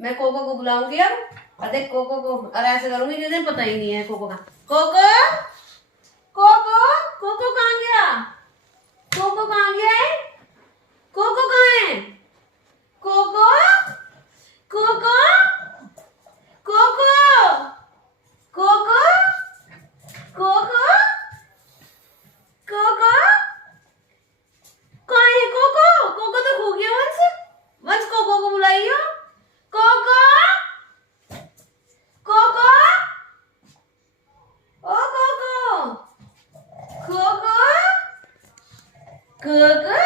मैं कोको को बुलाऊंगी अब। और देख कोको को, और ऐसे करूंगी जिस पता ही नहीं है कोको का। कोको कोको कोको कहाँ गया? कोको कहाँ गया है? कोको कहाँ है? Coco Coco Coco Coco Coco Coco कहाँ है कोको? कोको तो खो गया। वंश वंश कोको को बुलाइयो। कोको कोको ओ कोको कोको कोको